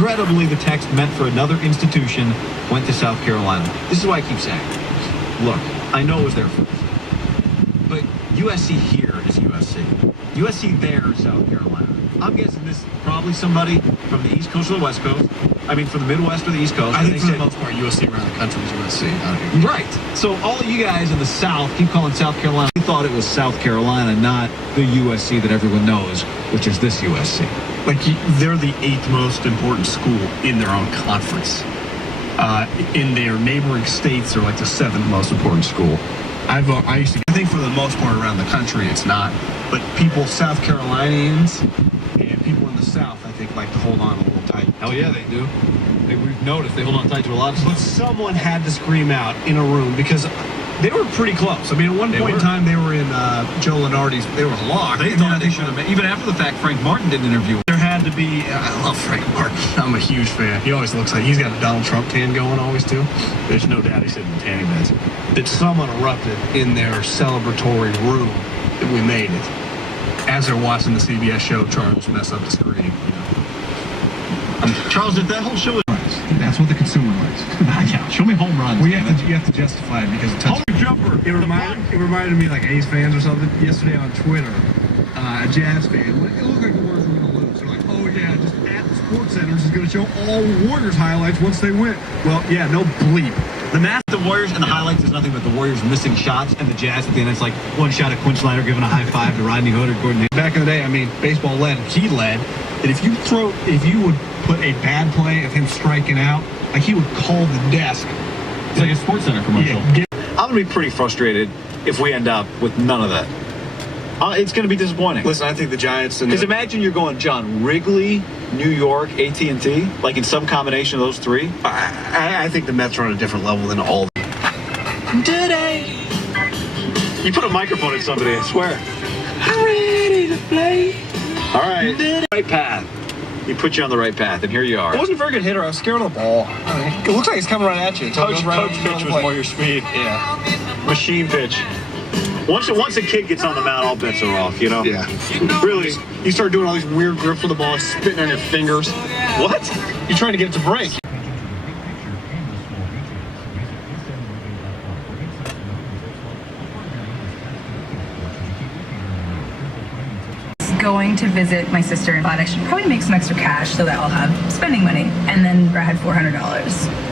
Regrettably, the text meant for another institution went to South Carolina. This is why I keep saying, look, I know it was there first, but USC here is USC. USC there is South Carolina. I'm guessing this is probably somebody from the East Coast or the West Coast. I mean, from the Midwest or the East Coast. I think for the most part, USC around the country is USC. Right. So all of you guys in the South keep calling South Carolina. We thought it was South Carolina, not the USC that everyone knows, which is this USC. Like, they're the 8th most important school in their own conference. In their neighboring states, they're like the 7th most important school. I think for the most part around the country, it's not. But people, South Carolinians and people in the South, I think, like to hold on a little tight. Hell yeah, they do. We've noticed they hold on tight to a lot of stuff. But someone had to scream out in a room because they were pretty close. I mean, at one point in time, they were in Joe Lenardi's. They were locked. They thought they should have been. Even after the fact, Frank Martin did an interview. There had to be. I love Frank Martin. I'm a huge fan. He always looks like he's got a Donald Trump tan going always too. There's no doubt he's sitting in tanning beds. That someone erupted in their celebratory room that we made it. As they're watching the CBS show, Charles mess up the screen. You know. Charles, if that whole show is... That's what the consumer likes. Show me home runs. Well, you have to justify it because home jumper. It reminded me like A's fans or something. Yesterday on Twitter, a Jazz fan, it looked like the Warriors were going to lose. They're like, oh yeah, just at the Sports Centers is going to show all Warriors highlights once they win. Well, yeah, no bleep. The math of the Warriors and the highlights is nothing but the Warriors missing shots, and the Jazz at the end, it's like one shot of Quinn Snyder giving a high five to Rodney Hood or Gordon. Back in the day, I mean, baseball led, he led. And if you would put a bad play of him striking out, like he would call the desk. It's like a Sports Center commercial. Yeah, I'm going to be pretty frustrated if we end up with none of that. It's going to be disappointing. Listen, I think the Giants... Because imagine you're going John Wrigley, New York, AT&T, like in some combination of those three. I think the Mets are on a different level than all. Today. You put a microphone in somebody, I swear. I'm ready to play. All right. Right path. He put you on the right path, and here you are. I wasn't a very good hitter. I was scared of the ball. It looks like he's coming right at you. Coach pitch was more your speed. Yeah. Machine pitch. Once a kid gets on the mound, all bets are off, you know? Yeah. Really. You start doing all these weird grips with the ball, spitting on your fingers. What? You're trying to get it to break. Going to visit my sister and thought I should probably make some extra cash so that I'll have spending money. And then Brad had $400.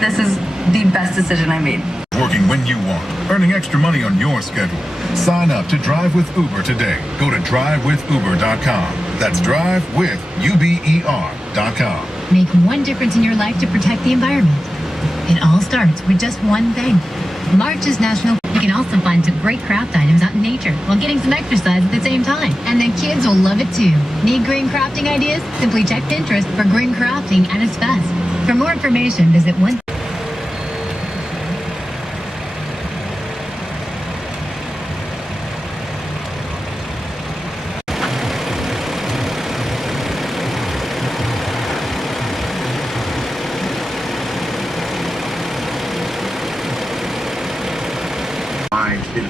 This is the best decision I made. Working when you want, earning extra money on your schedule. Sign up to Drive with Uber today. Go to drivewithuber.com. That's drivewithuber.com. Make one difference in your life to protect the environment. It all starts with just one thing. March is National. You can also find some great craft items out in nature while getting some exercise at the same time. And the kids will love it too. Need green crafting ideas? Simply check Pinterest for green crafting at its best. For more information, visit one.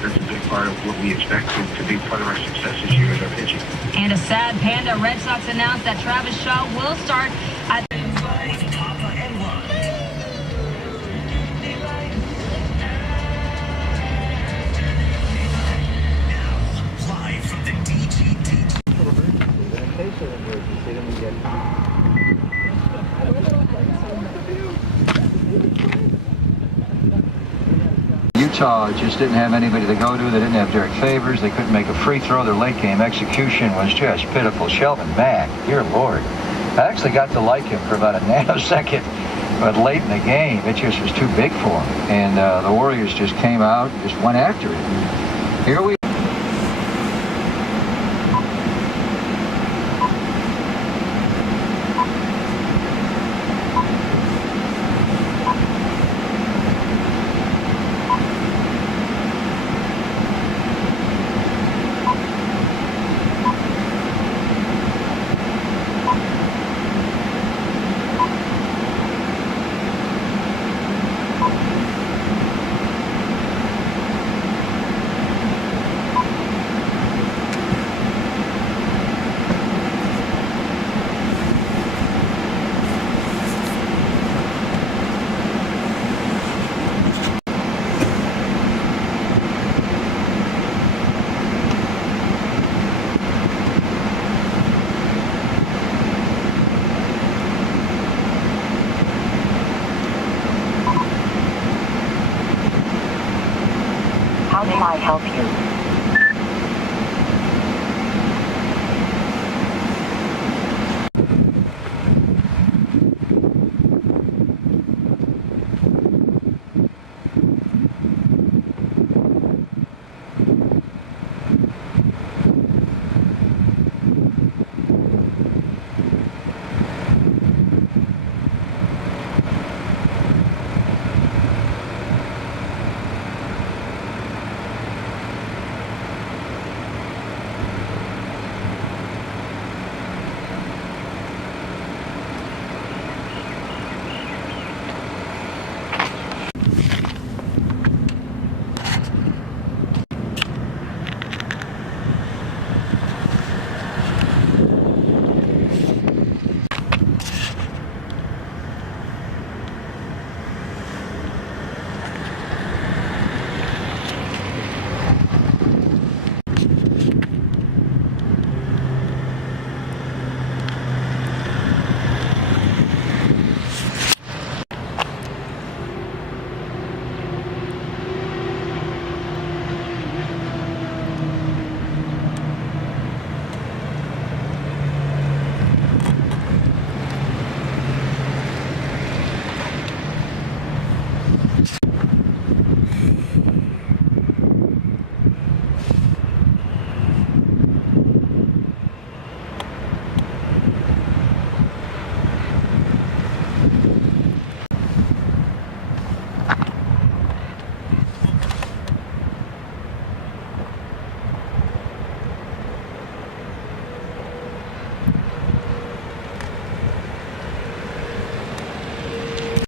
That's a big part of what we expect to be part of our success this year is our pitching. And a sad Panda, Red Sox announced that Travis Shaw will start at Live from the DGT. Utah just didn't have anybody to go to. They didn't have Derek Favors. They couldn't make a free throw. Their late game execution was just pitiful. Shelton Mack, dear Lord. I actually got to like him for about a nanosecond, but late in the game, it just was too big for him. And the Warriors just came out and just went after it. Here we can I help you?